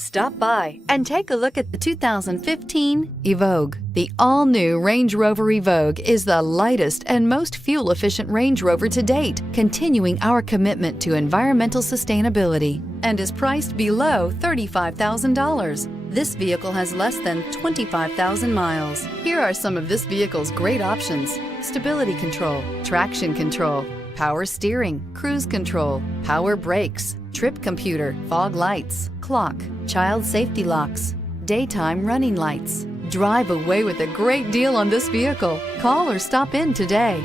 Stop by and take a look at the 2015 Evoque. The all-new Range Rover Evoque is the lightest and most fuel-efficient Range Rover to date, continuing our commitment to environmental sustainability, and is priced below $35,000. This vehicle has less than 25,000 miles. Here are some of this vehicle's great options: stability control, traction control, power steering, cruise control, power brakes, trip computer, fog lights, clock, child safety locks, daytime running lights. Drive away with a great deal on this vehicle. Call or stop in today.